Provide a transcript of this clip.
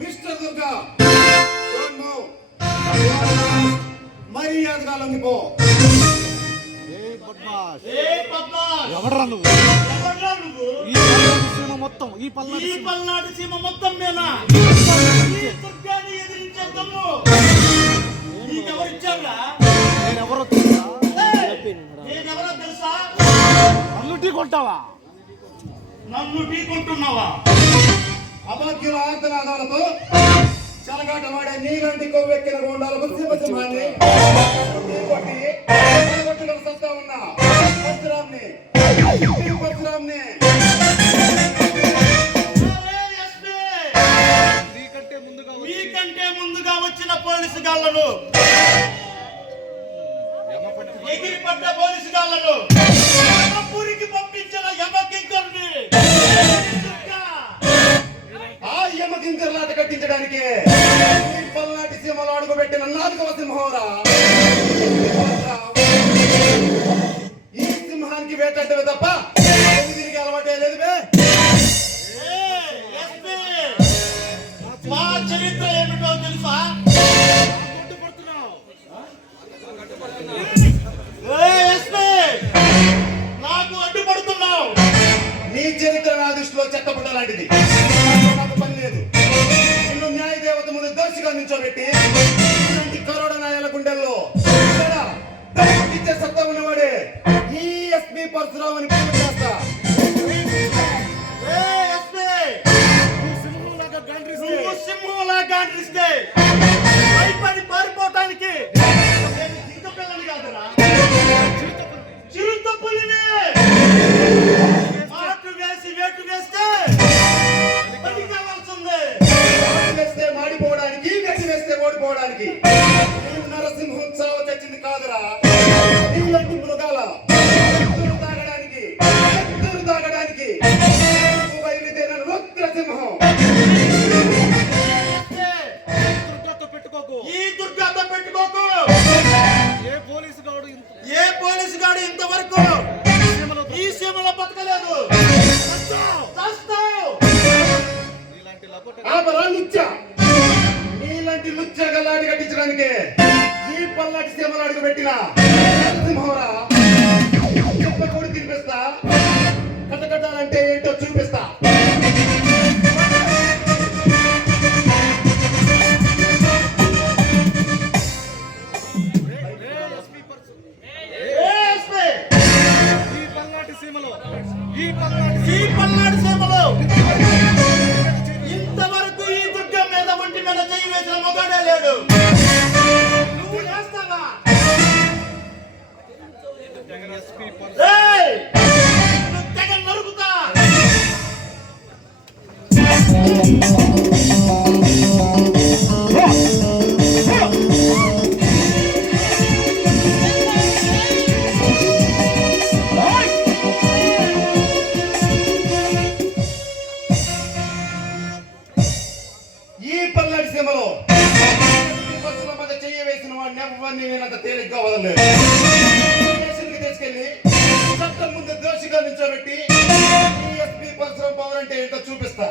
Mister Durga, don't move. మర్యాదగా లొంగిపో. ఎవడరా నువ్వు? ఈ పల్నాడు సీమ మొత్తం మేనా దుర్గాన్ని ఎదిరించే దమ్ము నీకెవరు ఇచ్చారా? నేనెవరో తెలుసా? నన్ను టీ కొంటావా? నన్ను టీ కొంటున్నావా? అభాగ్యుల ఆర్తనాదాలతో చెలగాట వాడే నీలాంటి కొవ్వెక్కిన గోండాలకు సింహాన్ని కొట్టి సత్తా ఉన్నా పరశురామ్ని మీకంటే ముందుగా వచ్చిన పోలీసు గాళ్లను ఎగిరిపడ్డ పోలీసు గాళ్లను ఊరికి పంపించిన యమకింకర్ని ఆ యమకింకర్లాట కట్టించడానికి పల్నాటి సీమలో అడుగుపెట్టిన 4వ సింహంరా. ఈ సింహానికి వేటట్టమే తప్ప తిరిగి అలవాటే లేదు. మా చరిత్ర ఏమిటో తెలుసా? నాకు అడ్డుపడుతున్నావు. నీ చరిత్ర నా దృష్టిలో చెత్తపుట్ట లాంటిది. నాకు పని లేదు. నిన్ను న్యాయ దేవత ముందు దోషిగా నిల్చోబెట్టి ఇలాంటి కరోడ నాయాల గుండెల్లో ఇచ్చే సత్తా ఉన్నవాడే ఈ ఎస్పీ పరశురామ్ అని పూజ చేస్తా. సింహంలా గాండ్రిస్తే భయపడి పారిపోవటానికి పిల్లని కాదురా, చిరుతపులిని మాటు వేసి వేటు వేస్తే పని కావాల్సిందే. వేస్తే మాడిపోవడానికి, గట్టి వేస్తే ఓడిపోవడానికి. నరసింహం చావ తెచ్చింది కాదురా, ఇలాంటి మృగాల తాగడానికి బయలుదేరిన రుద్రసింహం. ఈ దుర్గాతో పెట్టుకోకు. ఏ పోలీసు గాడు ఇంతవరకు ఈ సీమలో బతకలేదు. నీలాంటి లుచ్చగల్లాడి కట్టించడానికి ఈ పల్నాటి సీమలో అడుగు పెట్టిన సింహంరా. చెప్పకూడి తినిపిస్తా, కట్టకట్టాలంటే ఏంటో చూపిస్తా. ఈ పల్నాడు సీమలో ఇంతవరకు ఈ దుర్గం మీద ఒంటి మీద చెయ్యి వేసిన మొగాడే లేడు. నువ్వు చేస్తావా? తెగ నరుకుతా. ఈ పల్నాటి సీమలో మధ్య చెయ్యి వేసిన వాడిని ఎవరిని నేనంత తేలిగ్గా వదలలేదు. స్టేషన్కి తీసుకెళ్లి చట్టం ముందు దోషిగా నిల్చోబెట్టి ఎస్పీ పరశురామ్ పవర్ అంటే ఏంటో చూపిస్తా.